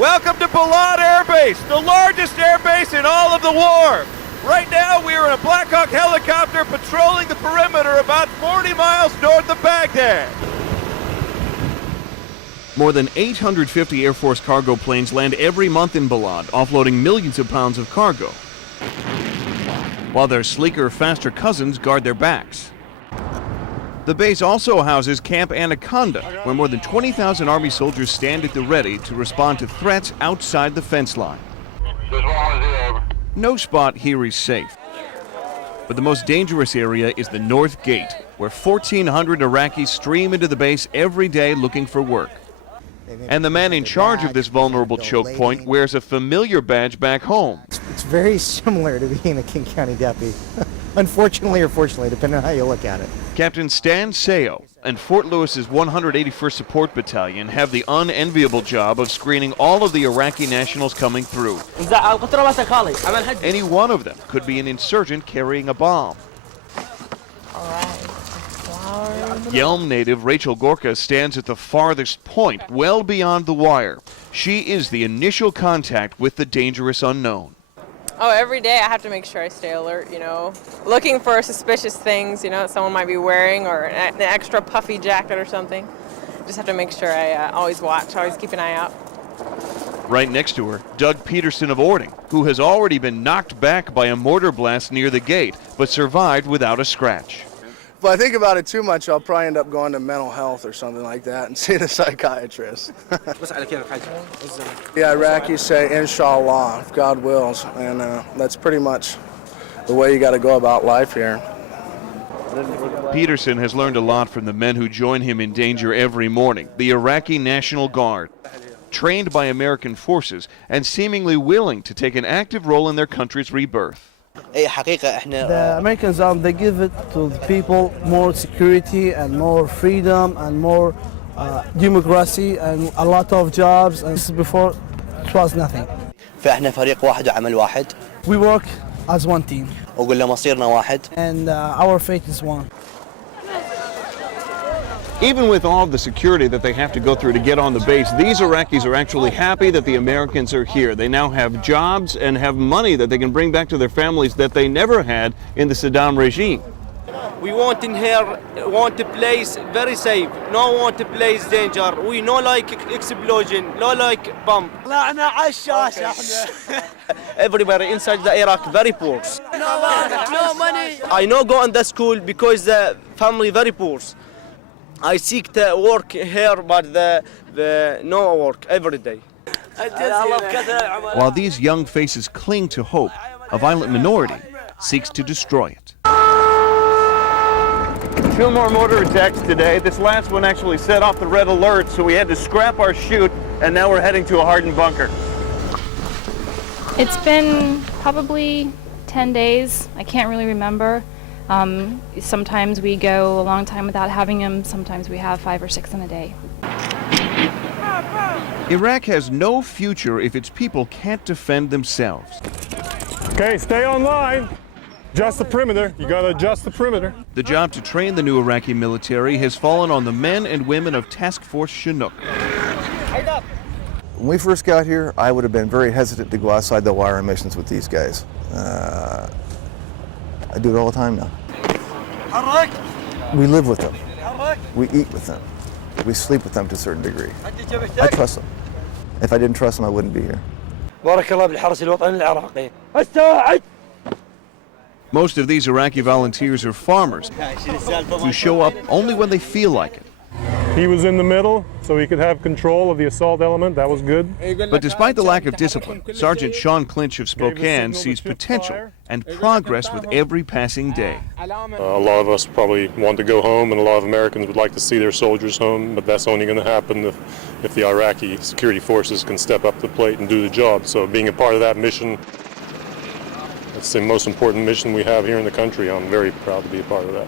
Welcome to Balad Air Base, the largest air base in all of the war. Right now, we are in a Black Hawk helicopter patrolling the perimeter about 40 miles north of Baghdad. More than 850 Air Force cargo planes land every month in Balad, offloading millions of pounds of cargo, while their sleeker, faster cousins guard their backs. The base also houses Camp Anaconda, where more than 20,000 Army soldiers stand at the ready to respond to threats outside the fence line. No spot here is safe. But the most dangerous area is the North Gate, where 1,400 Iraqis stream into the base every day looking for work. And the man in charge of this vulnerable choke point wears a familiar badge back home. It's very similar to being a King County deputy. Unfortunately or fortunately, depending on how you look at it. Captain Stan Seo and Fort Lewis's 181st Support Battalion have the unenviable job of screening all of the Iraqi nationals coming through. Any one of them could be an insurgent carrying a bomb. Yelm native Rachel Gorka stands at the farthest point, well beyond the wire. She is the initial contact with the dangerous unknown. Oh, every day I have to make sure I stay alert, looking for suspicious things, that someone might be wearing, or an extra puffy jacket or something. Just have to make sure I always watch, always keep an eye out. Right next to her, Doug Peterson of Ording, who has already been knocked back by a mortar blast near the gate, but survived without a scratch. If I think about it too much, I'll probably end up going to mental health or something like that and see the psychiatrist. Yeah, Iraqis say, inshallah, if God wills, and that's pretty much the way you got to go about life here. Peterson has learned a lot from the men who join him in danger every morning, the Iraqi National Guard, trained by American forces and seemingly willing to take an active role in their country's rebirth. The Americans, they give it to the people more security and more freedom and more democracy and a lot of jobs, and before it was nothing. We work as one team and our fate is one. Even with all the security that they have to go through to get on the base, these Iraqis are actually happy that the Americans are here. They now have jobs and have money that they can bring back to their families that they never had in the Saddam regime. We want in here, want a place very safe. No want a place danger. We no like explosion, no like bomb. Everywhere inside the Iraq very poor. No money. I no go in the school because the family very poor. I seek to work here, but the no work every day. While these young faces cling to hope, a violent minority seeks to destroy it. 2 more mortar attacks today. This last one actually set off the red alert, so we had to scrap our chute, and now we're heading to a hardened bunker. It's been probably 10 days. I can't really remember. Sometimes we go a long time without having them. Sometimes we have 5 or 6 in a day. Iraq has no future if its people can't defend themselves. Okay, stay on line. Adjust the perimeter. You got to adjust the perimeter. The job to train the new Iraqi military has fallen on the men and women of Task Force Chinook. When we first got here, I would have been very hesitant to go outside the wire missions with these guys. I do it all the time now. We live with them. We eat with them. We sleep with them to a certain degree. I trust them. If I didn't trust them, I wouldn't be here. Most of these Iraqi volunteers are farmers who show up only when they feel like it. He was in the middle, so he could have control of the assault element. That was good. But despite the lack of discipline, Sergeant Sean Clinch of Spokane sees potential and progress with every passing day. A lot of us probably want to go home, and a lot of Americans would like to see their soldiers home, but that's only going to happen if the Iraqi security forces can step up to the plate and do the job. So being a part of that mission, it's the most important mission we have here in the country. I'm very proud to be a part of that.